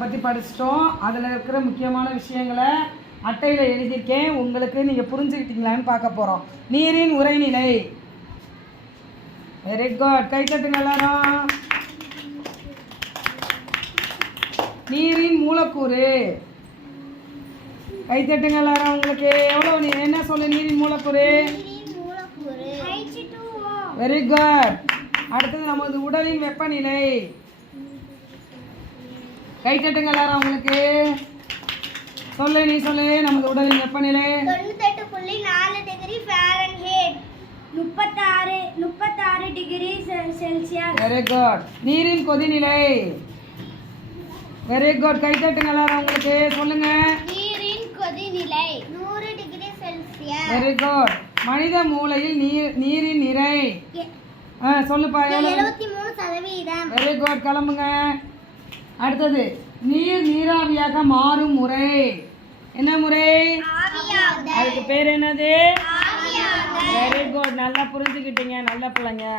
பற்றி படிச்சிட்டோம். அதில் இருக்கிற முக்கியமான விஷயங்களை அட்டையில் எழுதியிருக்கேன். உங்களுக்கு நீங்கள் புரிஞ்சுக்கிட்டீங்களான்னு பார்க்க போகிறோம். நீரின் உரைநிலை. Very good. கைத்தட்டுங்க எல்லாரும். நீரின் மூலக்கூறு. கைத்தட்டுங்க எல்லாரும். உங்களுக்கு எவ்வளோ என்ன சொல்லு நீரின் மூலக்கூறு? Very good. அடுத்தது நமது உடலின் வெப்பநிலை. கைத்தட்டுங்க எல்லாரும். உங்களுக்கு சொல்லு, நீ சொல்லு. நமது உடலின் வெப்பநிலை 98.4 degree Fahrenheit, 36 degree Celsius. Very good. நீரின் கொதிநிலை. Very good. கைத்தட்டுங்க எல்லாரும். உங்களுக்கு சொல்லுங்க. நீரின் கொதிநிலை 100 டிகிரி செல்சியஸ். Very good. மனித மூளையில் நீரின் நிறை சொல்லுப்பா. 73%. Very good. கிளம்புங்க. அடுத்தது நீர் நீராவியாக மாறும் முறை. என்ன முறை? அதுக்கு பேர் என்னது? Very good. நல்லா புரிஞ்சுக்கிட்டீங்க. நல்ல பிள்ளைங்க.